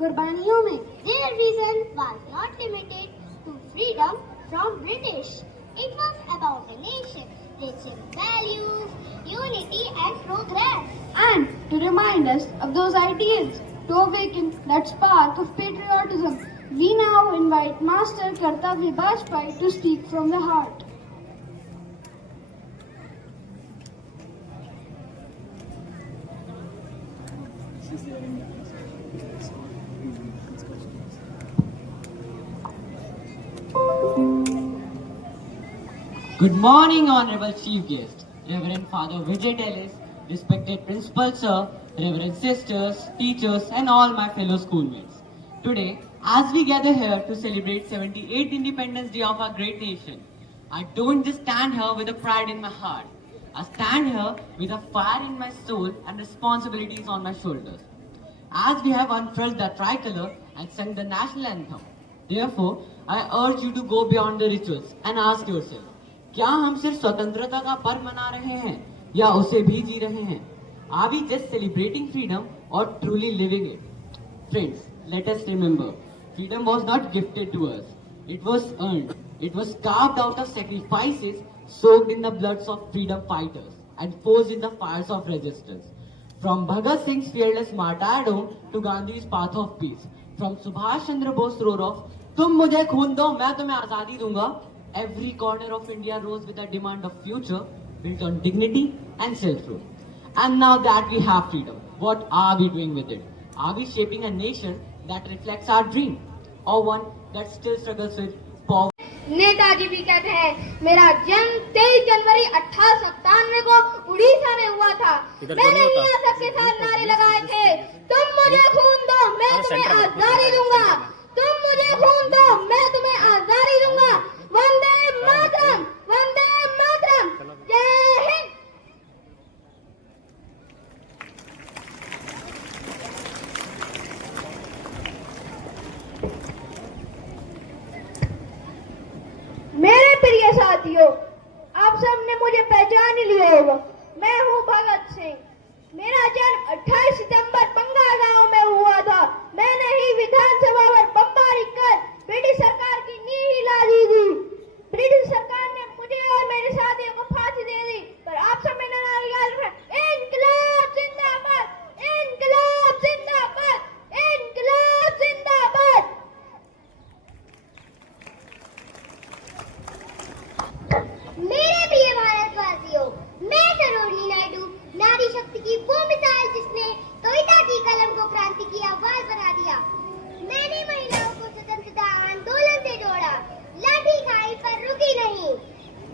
कुर्बानियों में their vision was not limited to freedom from British. It was about a nation rich in values, unity and progress. And to remind us of those ideals, to awaken that spark of patriotism, we now invite Master Kartavya Bajpai to speak from the heart. Good morning, Honorable Chief Guest, Reverend Father Vijay Ellis, respected Principal Sir, Reverend Sisters, teachers and all my fellow schoolmates. Today, as we gather here to celebrate 78th Independence Day of our great nation, I don't just stand here with a pride in my heart. I stand here with a fire in my soul and responsibilities on my shoulders. As we have unfurled the tricolor and sung the national anthem, therefore, I urge you to go beyond the rituals and ask yourself, क्या हम सिर्फ स्वतंत्रता का पर्व मना रहे हैं या उसे भी जी रहे हैं? Are we just celebrating freedom or truly living it? Friends, let us remember, freedom was not gifted to us. It was earned. It was carved out of sacrifices soaked in the bloods of freedom fighters and forged in the fires of resistance. From Bhagat Singh's fearless martyrdom to Gandhi's path of peace. From Subhash Chandra Bose roar of, तुम मुझे खून दो, मैं तुम्हें आजादी दूंगा. Every corner of India rose with a demand of future built on dignity and self-rule. And now that we have freedom, what are we doing with it? Are we shaping a nation that reflects our dream or one that still struggles with poverty? Netaji भी कहते हैं, मेरा जन्म 23 जनवरी 1897 को उड़ीसा में हुआ था। मैंने यहाँ सबके साथ नारे लगाए थे, तुम मुझे खून दो, मैं तुम्हें आजादी दूंगा। तुम मुझे खून दो, मैं तुम्हें आजादी दूंगा। वंदे मातरम, वंदे मातरम, जय हिंद। मेरे प्रिय साथियों, आप सबने मुझे पहचान ही लिया होगा। मैं हूँ भगत सिंह। मेरा जन्म 28 सितंबर बंगाल गांव में हुआ था। मैंने ही विधानसभा पर बमबारी कर ब्रिटिश सरकार की नींव हिला दी थी। ब्रिटिश सरकार ने मुझे और मेरे साथियों को फांसी दे दी, पर आप सब मैंने नारे लगाए, इनकलाब जिंदाबाद, इनकलाब जिंदाबाद, इनकलाब जिंदाबाद। मेरे प्रिय भारतवासियों, मैं सरोजिनी नायडू, नारी शक्ति की वो मिसाल जिसने कविता की कलम को क्रांति की आवाज बना दिया। मैंने महिलाओं को स्वतंत्रता आंदोलन से जोड़ा, लाठी खाई पर रुकी नहीं।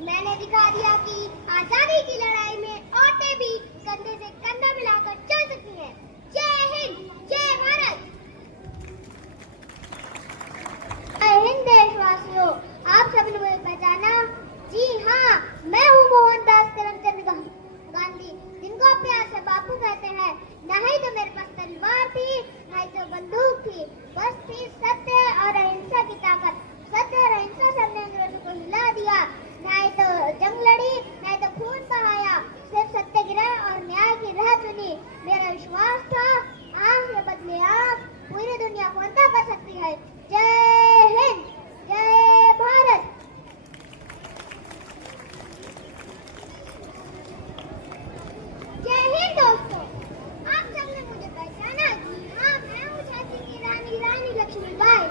मैंने दिखा दिया कि आजादी की लड़ाई में औरतें भी कंधे से कंधा मिलाकर चल सकती हैं। जय हिंद, जय भारत। जय हिंद देशवासियों, आप सबने मुझे पहचाना? जी हाँ, मैं हूँ मोहनदास करमचंद गांधी, जिनको प्यार से बापू कहते हैं। नहीं तो मेरे पास तलवार थी, नहीं तो बंदूक थी, बस थी सत्य और अहिंसा की ताकत। सत्य और अहिंसा से हमने अंग्रेजों को हिला दिया। नहीं तो जंग लड़ी, नहीं तो खून बहाया, सिर्फ सत्याग्रह और न्याय की राह चुनी। मेरा विश्वास था, आंख से बदले आंख, पूरी दुनिया को अंधा कर सकती है। जय हिंद, जय भारत। जय हिंद दोस्तों, आप सबने मुझे पहचाना? जी हाँ, मैं हूँ झांसी की रानी, रानी लक्ष्मीबाई।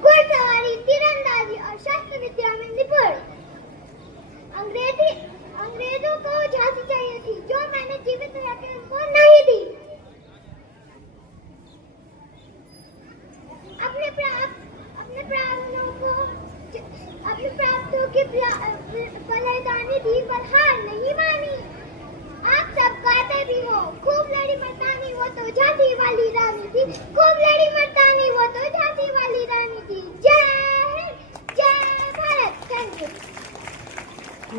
घुड़सवारी, तीरंदाजी और शस्त्र विद्या में निपुण। अंग्रेजों को झांसी चाहिए थी, जो मैंने जीवित रहकर उनको नहीं दी। अपने प्राप्तों की बलिदानी दी, पर हार नहीं मानी। आप सब गाते भी हो, खूब लड़ी मर्दानी वो तो झांसी वाली रानी थी, खूब लड़ी मर्दानी वो तो झांसी वाली रानी थी। जय हिंद, जय भारत। Thank you.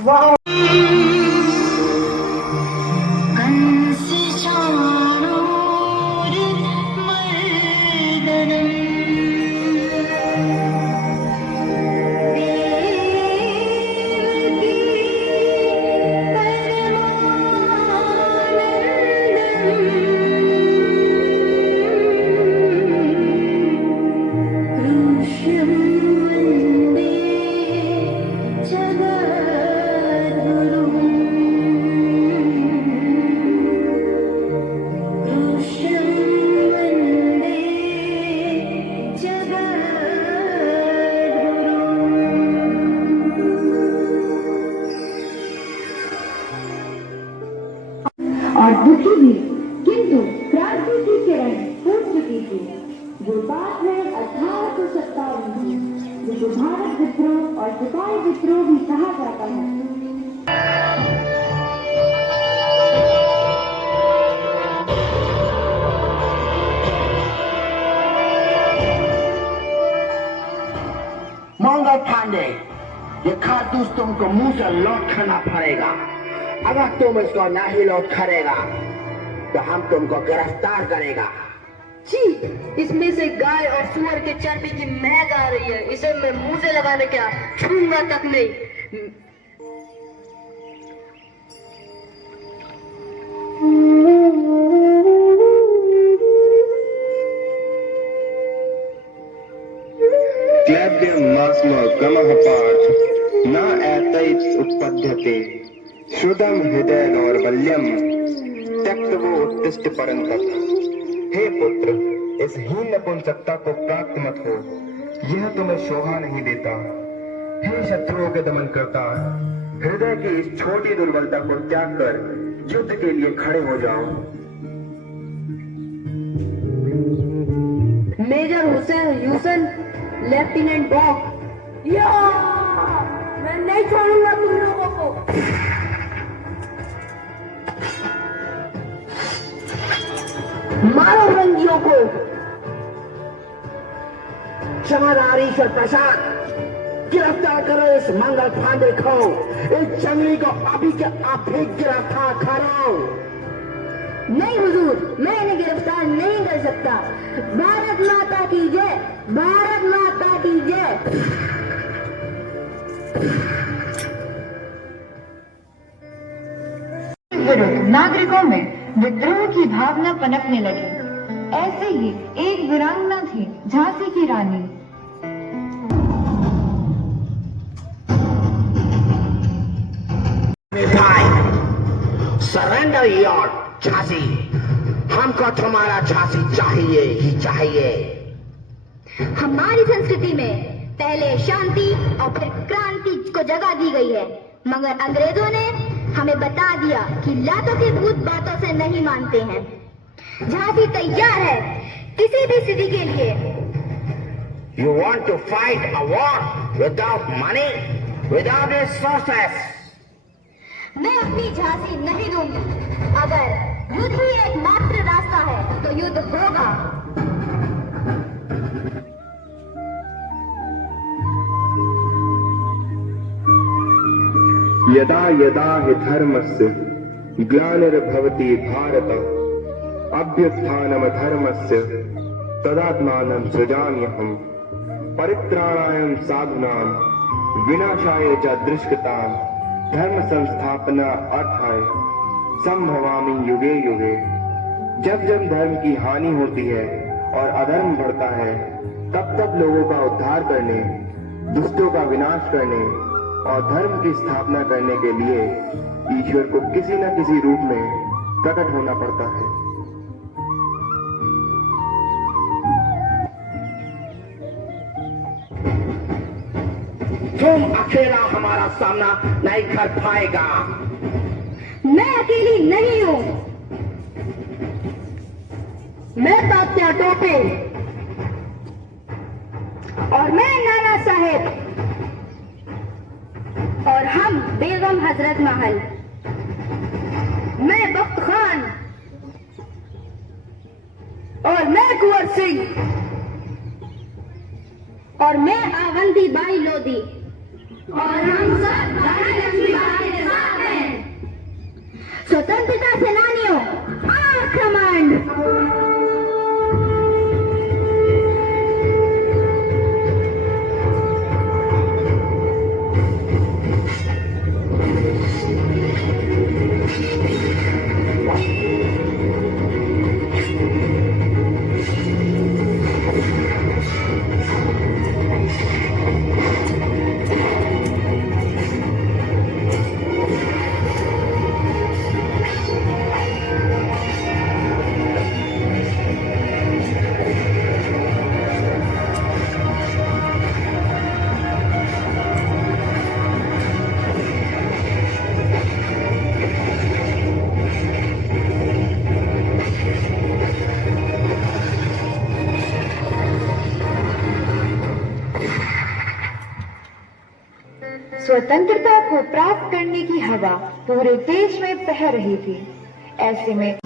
वाह। ये बात है 1857 की, जिसे भारत विद्रोह और सिपाही विद्रोह भी कहा जाता है। मंगल पांडे, ये कारतूस तुमको मुंह से लौट खाना पड़ेगा। अगर तुम इसको नहीं लौट करेगा तो हम तुमको गिरफ्तार करेगा। जी, इसमें से गाय और सुअर के चर्बी की महक आ रही है। इसे मैं मुंह से लगाने क्या, छूंगा तक नहीं। क्लैब्यम मास्म गमः पाठ न एतैत् उत्पद्यते श्रुतम हृदय दौर्बल्यम त्यक्तवो उत्तिष्ठ परंतप। हे पुत्र, इस हीन नपुंसकता को प्राप्त मत हो, यह तुम्हें शोभा नहीं देता। हे शत्रुओं के दमन करता, हृदय की इस छोटी दुर्बलता को त्याग कर युद्ध के लिए खड़े हो जाओ। मेजर हुसैन यूसन, लेफ्टिनेंट बॉक। या मैं नहीं छोड़ूंगा तुम लोगों को। मारो रंगियों को। क्षमाधार ईश्वर प्रसाद, गिरफ्तार करो इस मंगल पांडे को। इस जंगली को अभी के अभी गिरफ्तार करो। नहीं हुजूर, मैं इन्हें गिरफ्तार नहीं कर सकता। भारत माता की जय, भारत माता की जय। विरुद्ध नागरिकों में विद्रोह की भावना पनपने लगी। ऐसे ही एक वीरांगना थी, झांसी की रानी। भाई, सरेंडर योर झांसी। हमको तुम्हारा झांसी चाहिए ही चाहिए। हमारी संस्कृति में पहले शांति और फिर क्रांति को जगह दी गई है, मगर अंग्रेजों ने हमें बता दिया कि लातों की भूत बातों से नहीं मानते हैं। झांसी तैयार है किसी भी स्थिति के लिए। You want to fight a war without money, without resources? मैं अपनी झांसी नहीं दूंगी। अगर युद्ध ही एकमात्र रास्ता है तो युद्ध होगा। यदा यदा हि धर्मस्य ग्लानिर्भवति भारत अभ्युत्थानम धर्मस्य तदात्मानं सृजाम्यहम् परित्राणाय साधूनां विनाशाय च दुष्कृतां धर्म संस्थापना अर्थाय संभवामि युगे युगे। जब जब धर्म की हानि होती है और अधर्म बढ़ता है, तब तब लोगों का उद्धार करने, दुष्टों का विनाश करने और धर्म की स्थापना करने के लिए ईश्वर को किसी न किसी रूप में प्रकट होना पड़ता है। तुम अकेला हमारा सामना नहीं कर पाएगा। मैं अकेली नहीं हूँ। मैं तात्या टोपे और मैं नाना साहेब और हम बेगम हजरत महल। मैं बख्त खान और मैं कुंवर सिंह और मैं आवंती बाई लोधी और हम सब रानी लक्ष्मीबाई के साथ हैं। स्वतंत्रता सेनानियों, आक्रमण! स्वतंत्रता को प्राप्त करने की हवा पूरे देश में बह रही थी। ऐसे में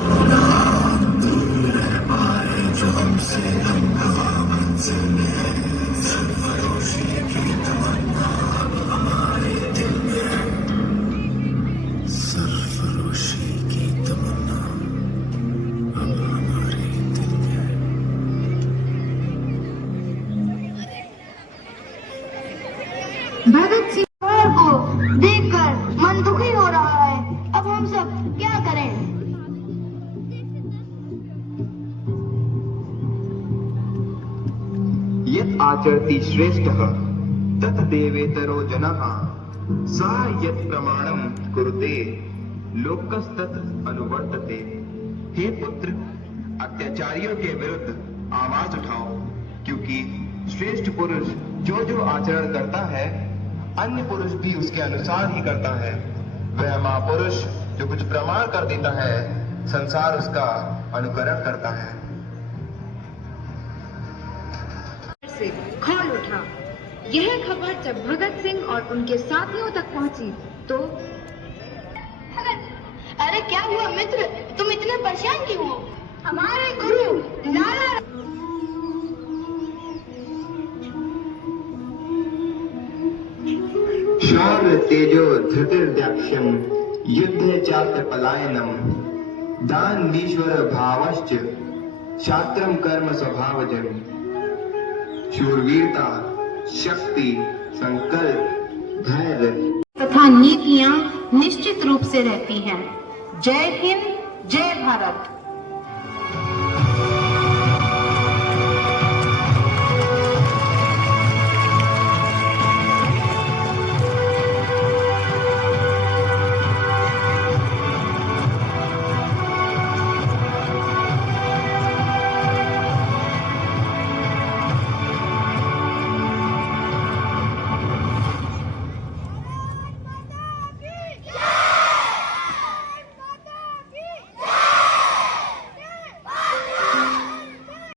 भगत सिंह को देखकर मन दुखी हो रहा है। अब हम सब क्या करें? यत् आचरति श्रेष्ठः तत् देवेतरो जनः सा यत् प्रमाणं कुरुते लोकस्तत् अनुवर्तते। हे पुत्र, अत्याचारियों के विरुद्ध आवाज उठाओ, क्योंकि श्रेष्ठ पुरुष जो जो आचरण करता है अन्य पुरुष भी उसके अनुसार ही करता है। वह महापुरुष जो कुछ प्रमाण कर देता है, संसार उसका अनुकरण करता है। से खोल उठा। यह खबर जब भगत सिंह और उनके साथियों तक पहुंची तो अरे क्या हुआ मित्र, तुम इतने परेशान क्यों हो? हमारे गुरु लाला शौर्य तेजो धृतिर्दक्षम युद्धे चात्र पलायनम दानमीश्वर भावश्च शास्त्रम कर्म स्वभावजम। शूरवीरता, शक्ति, संकल्प, धैर्य तथा नीतियां निश्चित रूप से रहती हैं। जय हिंद, जय भारत।